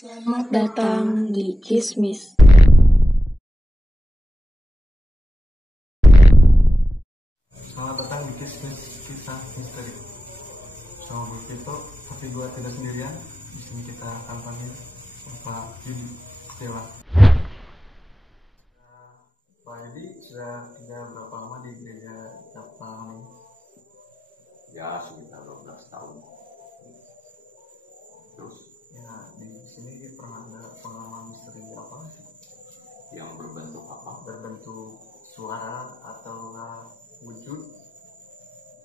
Selamat datang di Kismis. Selamat datang di kisah misteri. Sama Bro Vito, tapi gua tidak sendirian. Di sini kita akan panggil Bapak Yudi Stella. Pak Yudi sudah tinggal berapa lama di gereja Kapal ini? Ya sekitar 12 tahun. Terus Ya, di sini pernah ada pengalaman misteri apa sih? yang berbentuk apa? Berbentuk suara atau wujud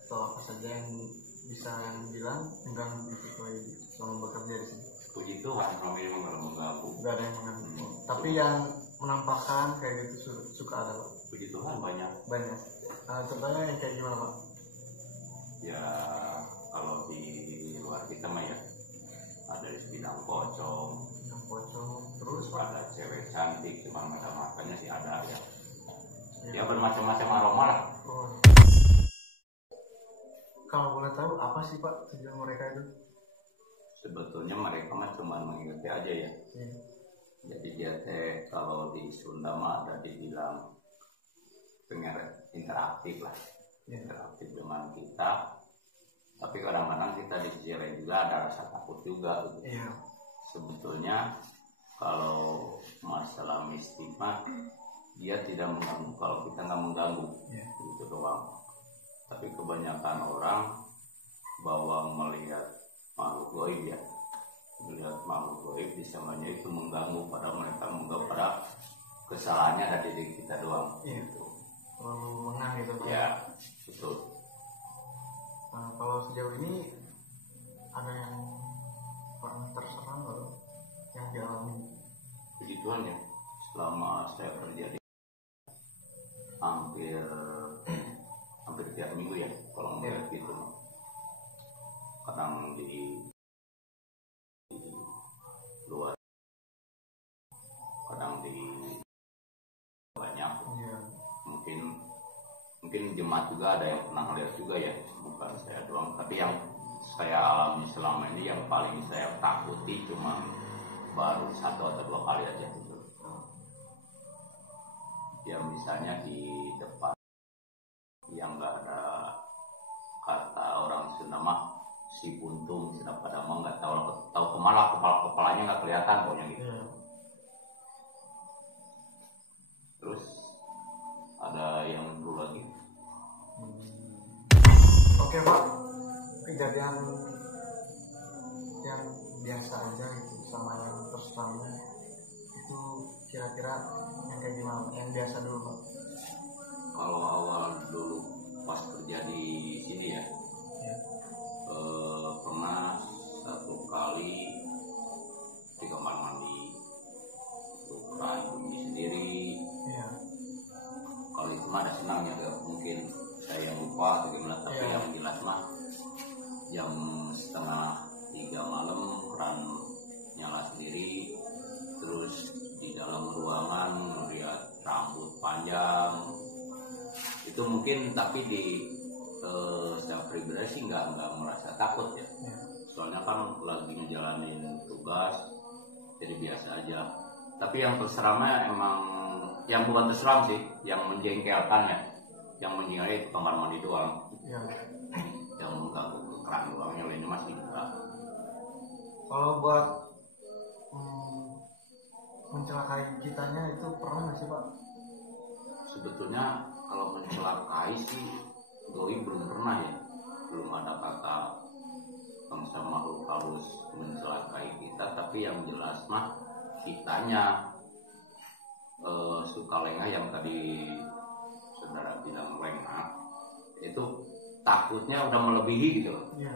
atau apa saja yang bisa yang bilang mengganggu gitu Pak Yudi selama bekerja di sini? Puji Tuhan kami memang mengganggu. Gak ada yang mengganggu. Tapi yang menampakkan kayak gitu suka ada Pak? Puji Tuhan banyak. Banyak. Contohnya yang kayak gimana Pak? Ya kalau di luar kita mah ya ada di bidang pocong, Yang pocong terus Pak? ada cewek cantik, cuma mata-matanya sih ada ya. Ya. Ya bermacam-macam aroma lah. Oh. Kalau boleh tahu apa sih Pak tujuan mereka itu? Sebetulnya mereka mah cuma mengikuti aja ya. Ya. Jadi dia teh kalau di Sunda mah ada dibilang interaktif lah. Ya. Interaktif dengan kita, tapi kadang-kadang kita di sisi lain juga ada rasa takut juga gitu. Iya. Sebetulnya kalau masalah mistik mah dia tidak mengganggu kalau kita nggak mengganggu, Ya. gitu doang. Tapi kebanyakan orang bahwa melihat makhluk gaib ya, melihat makhluk gaib disangkanya itu mengganggu, pada mereka menganggap pada kesalahannya ada di diri kita doang. Iya. Gitu. Lalu menang gitu Pak. Ya betul. Kalau sejauh ini ada yang pernah terserang nggak yang dialami? Puji Tuhan ya, selama saya kerja di hampir tiap minggu ya kalau melihat gitu, kadang di luar, kadang di banyak, Iya. mungkin jemaat juga ada yang pernah melihat juga ya, bukan saya doang. Tapi yang saya alami selama ini yang paling saya takuti cuma baru 1 atau 2 kali aja gitu. Ya misalnya di depan yang nggak ada, kata orang Sunda mah si puntung, Sunda pada mah nggak tahu kemana, kepalanya nggak kelihatan pokoknya gitu. Iya. Terus ada yang dulu lagi. Oke Pak, kejadian yang biasa aja gitu sama yang terserangnya itu kira-kira yang kayak gimana? Yang biasa dulu Pak? Kalau awal dulu pas kerja di sini ya, Ya. pernah 1 kali di kamar mandi keran bunyi sendiri. Iya. Kalau itu mah ada senangnya, mungkin saya yang lupa atau gimana, tapi Iya. yang jelas mah jam 2:30 malam keran nyala sendiri. Terus di dalam ruangan melihat rambut panjang itu mungkin, tapi di secara pribadi sih nggak merasa takut ya. Ya. Soalnya kan lagi ngejalanin tugas, jadi biasa aja. Tapi yang terseramnya emang yang bukan terseram sih, yang menjengkelkan ya, yang menjengkelkan itu kamar mandi doang, Ya. yang mengganggu ke keran doang, yang lainnya masih enggak. Kalau buat mencelakai kitanya itu pernah nggak sih Pak? Sebetulnya kalau mencelakai sih doi belum pernah ya, belum ada kata bangsa makhluk halus mencelakai kita. Tapi yang jelas mah kitanya suka lengah, yang tadi saudara bilang lengah, itu takutnya udah melebihi gitu. Iya.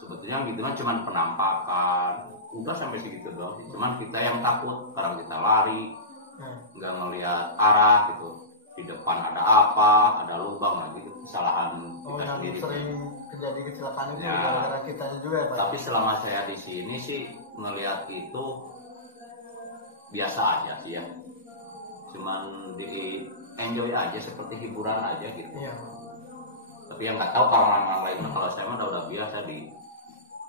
Sebetulnya gitu kan cuma penampakan, udah sampai segitu doang. Cuman kita yang takut karena kita lari, Ya. nggak ngelihat arah gitu, di depan ada apa, ada lubang lah gitu, kesalahan Oh, kita yang sendiri. sering terjadi kecelakaan itu Ya. gara-gara kitanya juga ya Pak? Tapi selama saya di sini sih melihat itu biasa aja sih ya, cuman di enjoy aja, seperti hiburan aja gitu. Iya. Tapi yang nggak tahu kalau orang lain, kalau saya mah udah biasa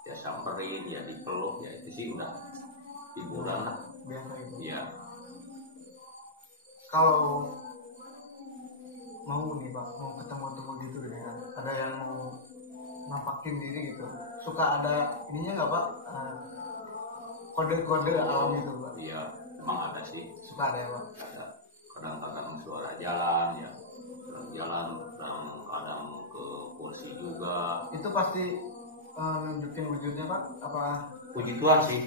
ya samperin, ya dipeluk, ya itu sih udah hiburan lah. Biasa gitu. Iya. Kalau mau nih Pak, mau ketemu gitu dengan ada yang mau nampakin diri gitu, suka ada ininya nggak Pak, kode-kode alam itu Pak? Iya, emang ada sih. Suka ada ya Pak? Ada. Kadang-kadang suara jalan ya, jalan, kadang-kadang ke kursi juga. Itu pasti nunjukin wujudnya Pak? Apa? Puji Tuhan sih,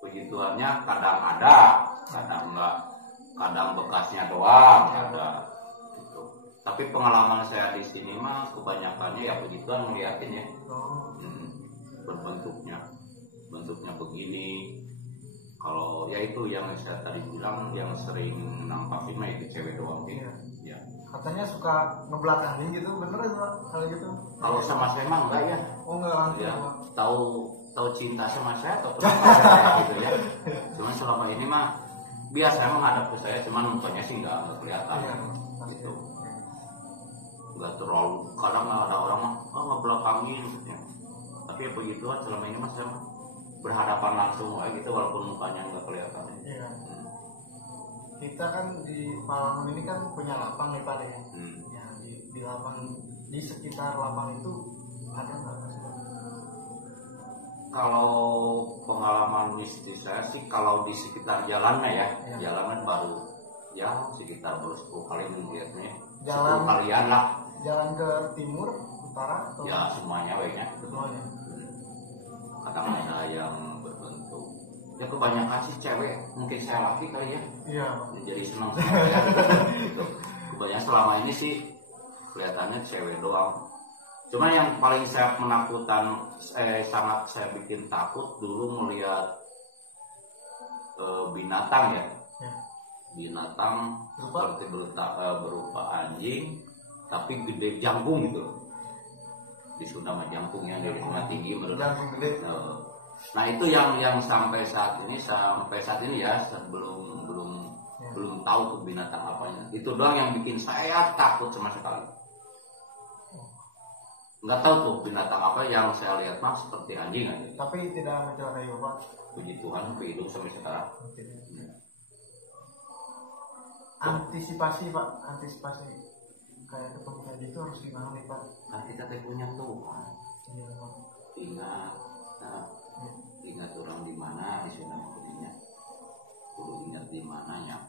puji Tuhannya kadang ada, kadang enggak, kadang bekasnya doang ada. Gitu. Tapi pengalaman saya di sini mah kebanyakannya ya puji Tuhan ngeliatin ya. Bentuknya begini. Kalau ya itu yang saya tadi bilang, yang sering nampakin mah itu cewek doang gitu. Ya. Katanya suka ngebelakangin gitu, bener itu Pak? Kalau gitu? Kalau sama saya mah enggak ya. Oh enggak langsung Ya, Pak? tahu cinta sama saya atau apa gitu ya. Cuman selama ini mah biasa menghadap ke saya, cuman mukanya sih enggak kelihatan. Iya, Gitu. Enggak terlalu, kadang ada orang mah ngebelakangin gitu ya. Tapi ya puji Tuhan selama ini mas saya berhadapan langsung gitu walaupun mukanya enggak kelihatan. Iya. Kita kan di Palawan ini kan punya lapang nih Pak ya. Ya di lapang, di sekitar lapang itu ada nggak sih Pak? Kalau pengalaman mistis saya sih kalau di sekitar jalannya ya, jalanan baru ya sekitar baru 10 kali melihatnya. 10 kalian lah. Jalan ke timur, utara atau? Ya semuanya wehnya. Semuanya. Kadang ada yang berbentuk. Ya kebanyakan sih cewek, mungkin saya laki kali ya. Iya. Jadi senang sama saya. Gitu. Kebanyakan selama ini sih kelihatannya cewek doang. Cuma yang paling saya menakutkan, sangat saya bikin takut dulu melihat binatang ya. Binatang seperti berupa anjing, tapi gede jangkung gitu. Di Sunda mah jangkung ya, dari Sunda tinggi menurut. Jangkung gede. Nah itu yang sampai saat ini ya belum tahu tuh binatang apanya. Itu doang yang bikin saya takut sama sekali. Nggak tahu tuh binatang apa, yang saya lihat mah seperti anjing aja. Tapi tidak mencelakai Bapak. Puji Tuhan sampai hidup sampai sekarang. Antisipasi Pak, antisipasi kayak ketemu kayak gitu harus gimana nih Pak? Kan kita punya Tuhan. Iya Pak. Ingat orang di mana di sana maksudnya. Kudu ingat di mananya.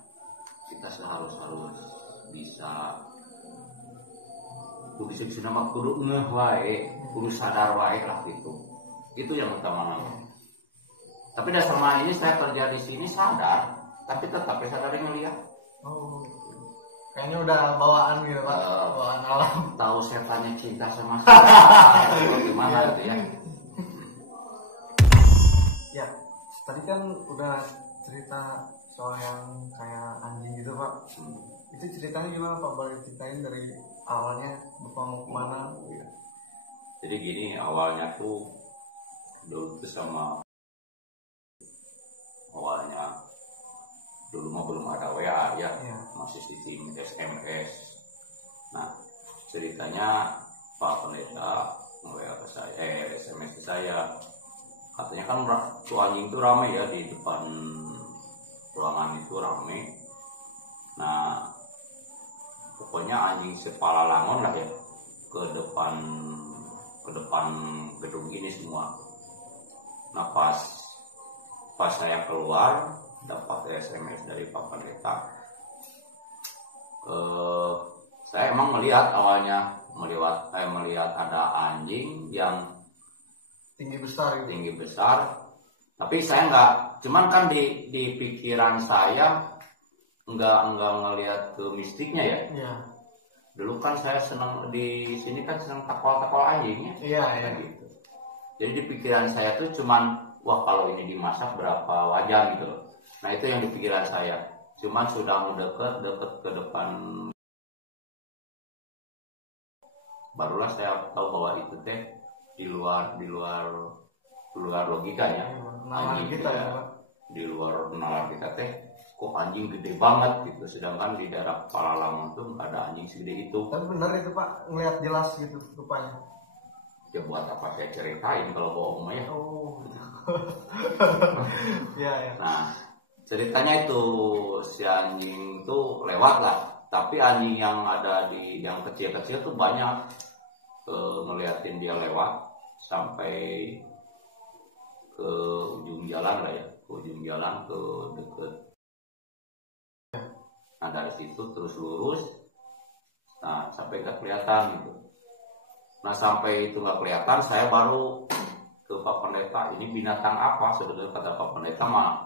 Kita harus bisa kudu bisa nama kudu ngeh wae, kudu sadar wae lah gitu. Itu yang utama nama. Tapi selama ini saya kerja di sini sadar, tapi tetap sadar ngelihat. Oh, kayaknya udah bawaan gitu Pak, bawaan alam. Tahu setannya cinta sama saya. Gimana gitu ya? Ya, tadi kan udah cerita soal yang kayak anjing gitu Pak. Itu ceritanya gimana Pak? Boleh ceritain dari awalnya Bapak mau kemana? Jadi gini, awalnya tuh dulu sama dulu mah belum ada WA ya, masih sistem SMS. Nah ceritanya Pak Pendeta WA ke saya, SMS ke saya, katanya kan tuh anjing itu ramai ya di depan ruangan itu ramai. Nah pokoknya anjing sepala langon lah ya ke depan gedung ini semua. Nah pas saya keluar dapat SMS dari Pak Pendeta, saya emang awalnya melihat ada anjing yang tinggi besar, tapi saya nggak, cuman kan di pikiran saya nggak ngelihat ke mistiknya ya. Iya. Dulu kan saya senang di sini kan senang takol anjingnya. Iya. Gitu. Jadi di pikiran saya tuh cuman wah kalau ini dimasak berapa wajan gitu loh. Nah itu yang di pikiran saya. Cuman sudah deket ke depan, barulah saya tahu bahwa itu teh di luar logikanya. Anjing kita ya, di luar nalar kita teh kok anjing gede banget gitu, sedangkan di daerah Palalang tuh nggak ada anjing segede itu. Tapi benar itu Pak, ngelihat jelas gitu rupanya. Ya buat apa saya ceritain kalau bohong ya. Oh. Ya, ya. Nah, ceritanya itu si anjing tuh lewat lah, tapi anjing yang ada di yang kecil-kecil tuh banyak ngeliatin dia lewat sampai ke ujung jalan lah ya, ke ujung jalan ke deket. Nah dari situ terus lurus, nah sampai nggak kelihatan gitu. Nah sampai itu nggak kelihatan, saya baru ke Pak Pendeta, ini binatang apa? Sebetulnya kata Pak Pendeta mah,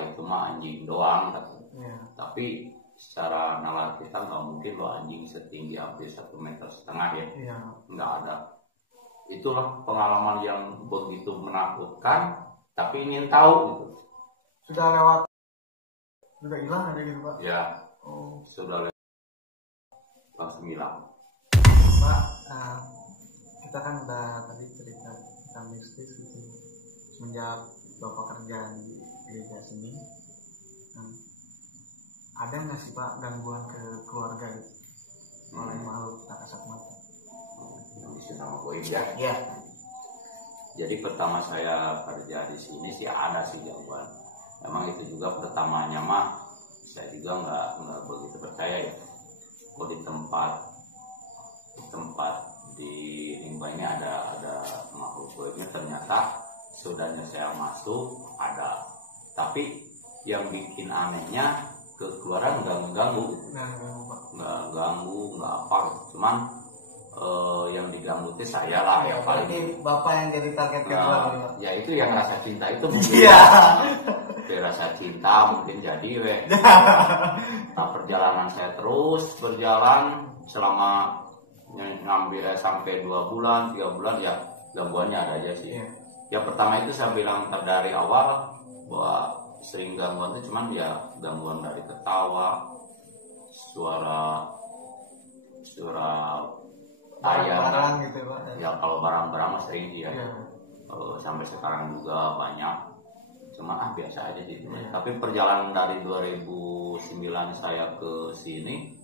itu mah anjing doang katanya. Ya. Tapi secara nalar kita nggak mungkin loh anjing setinggi hampir 1,5 meter ya, Iya. nggak ada. Itulah pengalaman yang begitu menakutkan, tapi ingin tahu gitu. Sudah lewat, sudah hilang ada gitu Pak? Ya, Oh, sudah langsung hilang. Pak, kita kan udah tadi cerita tentang mistis gitu. Semenjak Bapak kerja di gereja sini, ada nggak sih Pak gangguan ke keluarga gitu? Oleh makhluk tak kasat mata? Yang di nama gue ya. Iya. Jadi pertama saya kerja di sini sih ada sih gangguan. Memang itu juga pertamanya mah saya juga nggak begitu percaya ya. Kok di tempat di rimba ini ada makhluk goibnya, ternyata sudahnya saya masuk ada. Tapi yang bikin anehnya ke keluarga nggak mengganggu, nggak ganggu nggak apa, cuman yang diganggu itu saya lah Ya, yang paling. Bapak yang jadi target kedua. Ya itu yang rasa cinta itu mungkin. Iya. Rasa cinta mungkin jadi Nah perjalanan saya terus berjalan selama ngambil sampai 2 bulan 3 bulan ya gangguannya ada aja sih. Iya. Ya pertama itu saya bilang dari awal bahwa sering gangguan itu cuman ya gangguan dari ketawa, suara ayam Barang gitu Pak. ya, kalau barang-barang mah sering ya. Iya. Sampai sekarang juga banyak, cuma biasa aja sih. Iya. Tapi perjalanan dari 2009 saya ke sini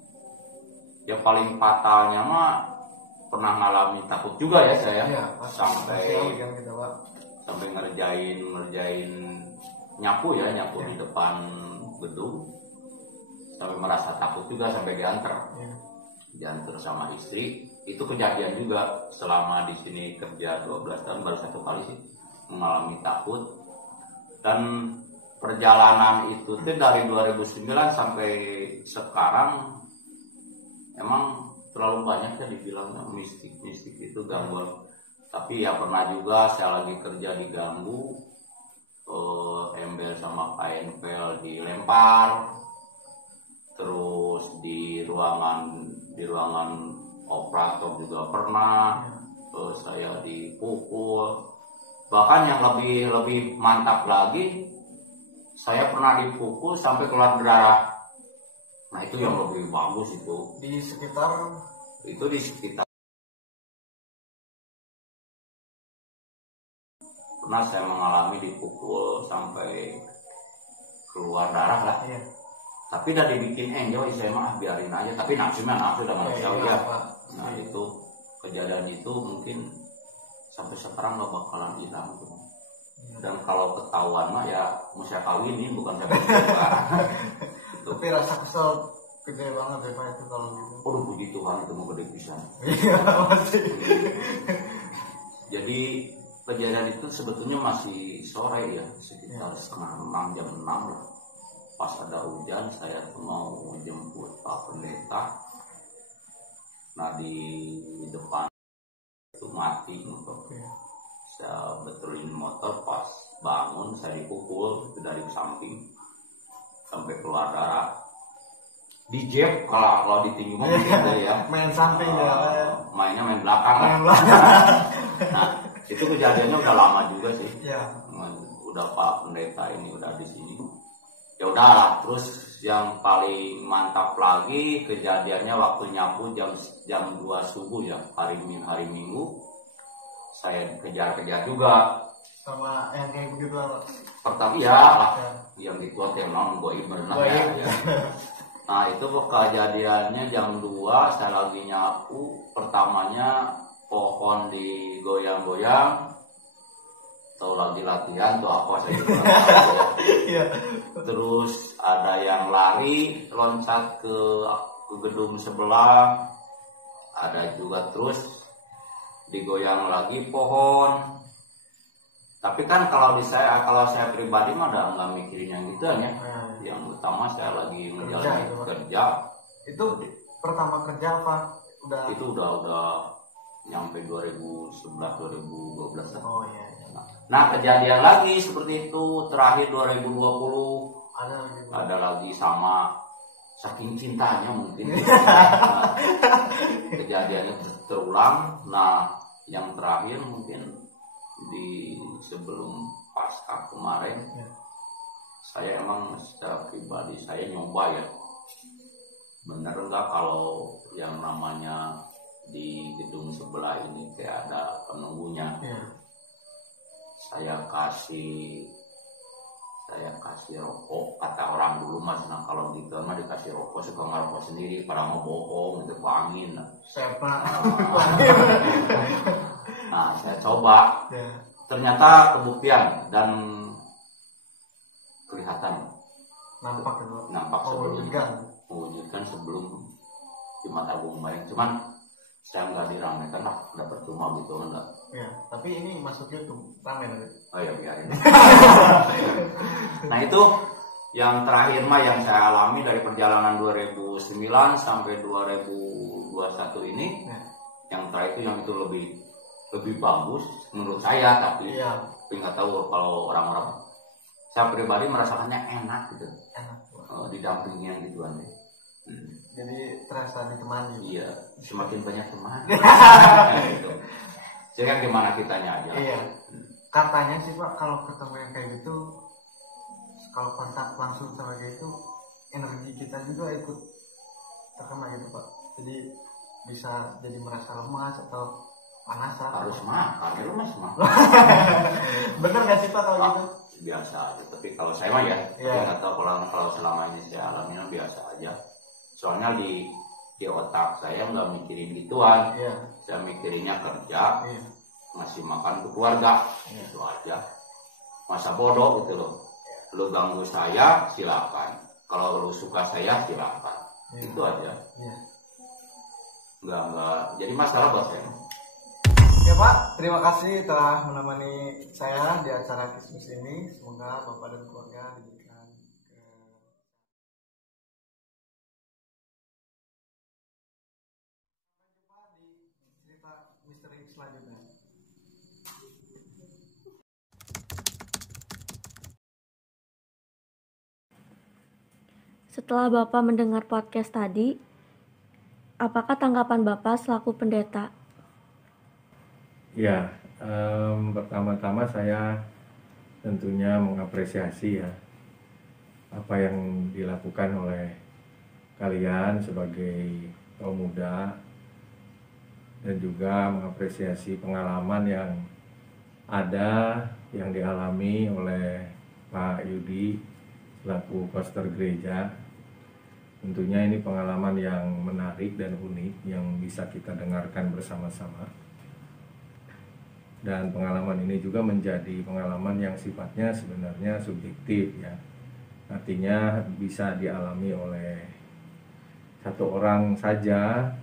ya paling fatalnya mah pernah ngalamin takut juga ya saya. Iya, sampai gitu, Pak. sampai ngerjain nyapu Iya. di depan gedung, sampai merasa takut juga, sampai diantar sama istri. Itu kejadian juga selama di sini kerja 12 tahun, baru 1 kali sih mengalami takut. Dan perjalanan itu tuh dari 2009 sampai sekarang emang terlalu banyak ya dibilangnya mistik itu gangguan. Tapi ya pernah juga saya lagi kerja diganggu, embel sama kain-pel dilempar, terus di ruangan operator juga pernah saya dipukul. Bahkan yang lebih mantap lagi, saya pernah dipukul sampai keluar darah. Nah itu yang lebih bagus itu. Di sekitar pernah saya mengalami dipukul sampai keluar darah lah. Iya. Tapi udah dibikin enjoy, saya mah biarin aja. Tapi nafsu udah manusiawi ya. Nah itu kejadian itu mungkin sampai sekarang gak bakalan hilang tuh. Dan kalau ketahuan mah ya mau saya kawinin, bukan saya bercoba. Tapi rasa kesel gede banget ya Pak itu kalau gitu. Waduh puji Tuhan itu mau gede pisan. Iya masih. Jadi kejadian itu sebetulnya masih sore ya, sekitar setengah 6, jam 6 lah. Pas ada hujan, saya tuh mau jemput Pak Pendeta. Nah di depan itu mati motor. Saya betulin motor, pas bangun saya dipukul itu dari samping sampai keluar darah. Di jab kalau ditinggi gitu ya. Main samping ya. Mainnya main belakang. Nah itu kejadiannya udah lama juga sih. Iya. Udah Pak Pendeta ini udah di sini. Ya udahlah, terus yang paling mantap lagi kejadiannya waktu nyapu jam 2 subuh ya, hari Minggu. Saya kejar-kejar juga. Sama yang kayak begitu Pak. Pertama ya, yang dikuat yang non goib berenang ya. Nah itu kejadiannya jam 2 saya lagi nyapu. Pertamanya pohon digoyang-goyang, atau lagi latihan tuh apa saya juga nggak tahu ya. Iya. Terus ada yang lari loncat ke gedung sebelah, ada juga terus digoyang lagi pohon. Tapi kan kalau saya pribadi mah nggak mikirin yang gitu ya. Yang utama saya lagi menjalani kerja. Itu pertama kerja apa? Itu udah nyampe 2011 2012 lah. Oh iya. Nah kejadian lagi seperti itu terakhir 2020 ada lagi sama saking cintanya mungkin kejadiannya terulang. Nah yang terakhir mungkin di sebelum pasca kemarin saya emang secara pribadi saya nyoba ya, bener nggak kalau yang namanya di gedung sebelah ini kayak ada penunggunya. Saya kasih rokok, kata orang dulu mas, nah kalau gitu mah dikasih rokok suka ngerokok sendiri, pada mau bohong itu angin. Nah saya coba, ternyata kebuktian dan kelihatan nampak mewujudkan sebelum Jumat Agung kemarin. Cuman saya nggak diramaikan lah, udah percuma gitu enggak. Ya, tapi ini masuk YouTube ramai nanti. Oh ya biarin. Nah itu yang terakhir mah yang saya alami dari perjalanan 2009 sampai 2021 ini. Yang terakhir itu lebih bagus menurut saya, tapi nggak tahu kalau orang-orang. Saya pribadi merasakannya enak gitu. Didampingi yang gituan deh. Jadi terasa ditemani. Iya, semakin banyak teman. Gitu. Jadi kan gimana kitanya aja. Iya. Katanya sih Pak, kalau ketemu yang kayak gitu, kalau kontak langsung sama kayak itu, energi kita juga ikut terkena gitu Pak. Jadi bisa jadi merasa lemas atau panas lah. Harus makan, ya lemas mah. Bener nggak sih Pak kalau gitu? Biasa aja. Tapi kalau saya mah ya, nggak tahu kalau selama ini saya alaminya biasa aja. Soalnya di otak saya nggak mikirin gituan. Saya mikirinnya kerja, ngasih makan untuk keluarga, itu aja. Masa bodoh gitu loh. Lu ganggu saya silakan, kalau lu suka saya silakan, itu aja. Nggak jadi masalah buat saya. Oke Pak, terima kasih telah menemani saya di acara Kismis ini. Semoga Bapak dan keluarga diberikan misteri selanjutnya. Setelah Bapak mendengar podcast tadi, apakah tanggapan Bapak selaku pendeta? Ya, pertama-tama saya tentunya mengapresiasi ya apa yang dilakukan oleh kalian sebagai kaum muda, dan juga mengapresiasi pengalaman yang ada yang dialami oleh Pak Yudi selaku pastor gereja. Tentunya ini pengalaman yang menarik dan unik yang bisa kita dengarkan bersama-sama. Dan pengalaman ini juga menjadi pengalaman yang sifatnya sebenarnya subjektif ya. Artinya bisa dialami oleh satu orang saja,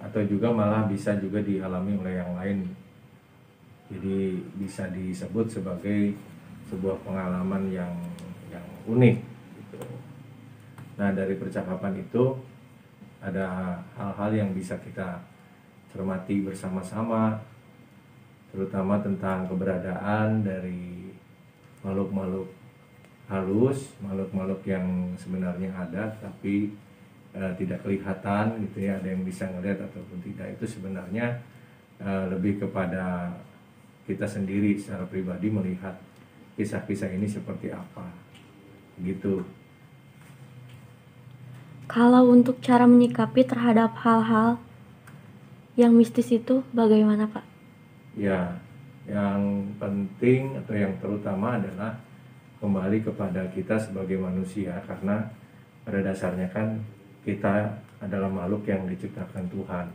atau juga malah bisa juga dialami oleh yang lain. Jadi bisa disebut sebagai sebuah pengalaman yang unik gitu. Nah, dari percakapan itu ada hal-hal yang bisa kita cermati bersama-sama, terutama tentang keberadaan dari makhluk-makhluk halus, makhluk-makhluk yang sebenarnya ada tapi tidak kelihatan gitu ya. Ada yang bisa ngelihat ataupun tidak, itu sebenarnya lebih kepada kita sendiri secara pribadi melihat kisah-kisah ini seperti apa gitu. Kalau untuk cara menyikapi terhadap hal-hal yang mistis itu bagaimana Pak? Ya, yang penting atau yang terutama adalah kembali kepada kita sebagai manusia, karena pada dasarnya kan kita adalah makhluk yang diciptakan Tuhan,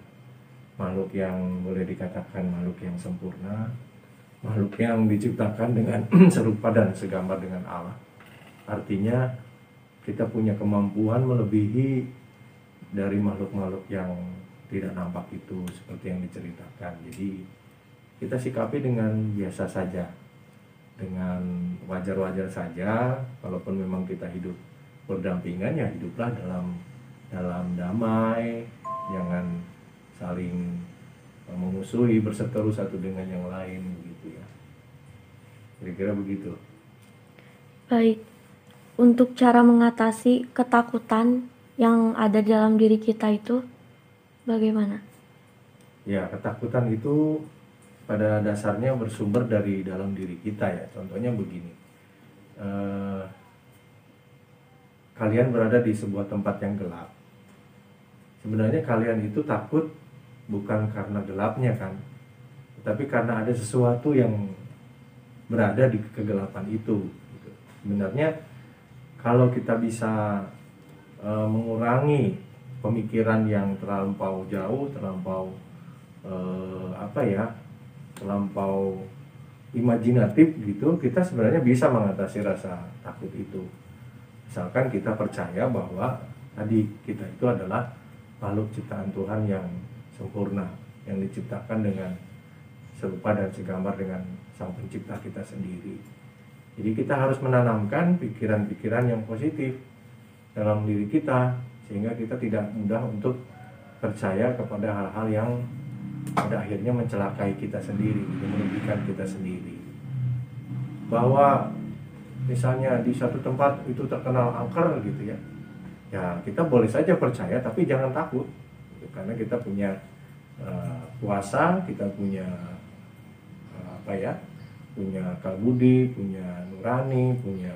makhluk yang boleh dikatakan makhluk yang sempurna, makhluk yang diciptakan dengan serupa dan segambar dengan Allah. Artinya kita punya kemampuan melebihi dari makhluk-makhluk yang tidak nampak itu seperti yang diceritakan. Jadi kita sikapi dengan biasa saja, dengan wajar-wajar saja. Kalaupun memang kita hidup berdampingan, ya hiduplah dalam damai, jangan saling memusuhi, berseteru satu dengan yang lain, gitu ya. Kira-kira begitu. Baik, untuk cara mengatasi ketakutan yang ada dalam diri kita itu bagaimana? Ya, ketakutan itu pada dasarnya bersumber dari dalam diri kita ya. Contohnya begini, kalian berada di sebuah tempat yang gelap. Sebenarnya kalian itu takut bukan karena gelapnya kan, tetapi karena ada sesuatu yang berada di kegelapan itu. Sebenarnya kalau kita bisa mengurangi pemikiran yang terlampau jauh, terlampau terlampau imajinatif gitu, kita sebenarnya bisa mengatasi rasa takut itu. Misalkan kita percaya bahwa tadi kita itu adalah makhluk ciptaan Tuhan yang sempurna, yang diciptakan dengan serupa dan segambar dengan Sang Pencipta kita sendiri. Jadi kita harus menanamkan pikiran-pikiran yang positif dalam diri kita, sehingga kita tidak mudah untuk percaya kepada hal-hal yang pada akhirnya mencelakai kita sendiri, merugikan kita sendiri. Bahwa misalnya di satu tempat itu terkenal angker gitu ya, ya kita boleh saja percaya, tapi jangan takut, karena kita punya kuasa, kita punya punya akal budi, punya nurani, punya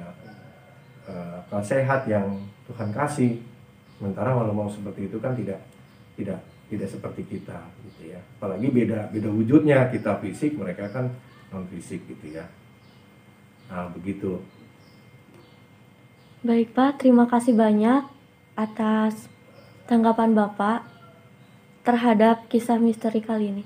akal sehat yang Tuhan kasih. Sementara kalau mau seperti itu kan tidak seperti kita gitu ya. Apalagi beda wujudnya, kita fisik, mereka kan non fisik gitu ya. Nah, begitu. Baik Pak, terima kasih banyak atas tanggapan Bapak terhadap kisah misteri kali ini.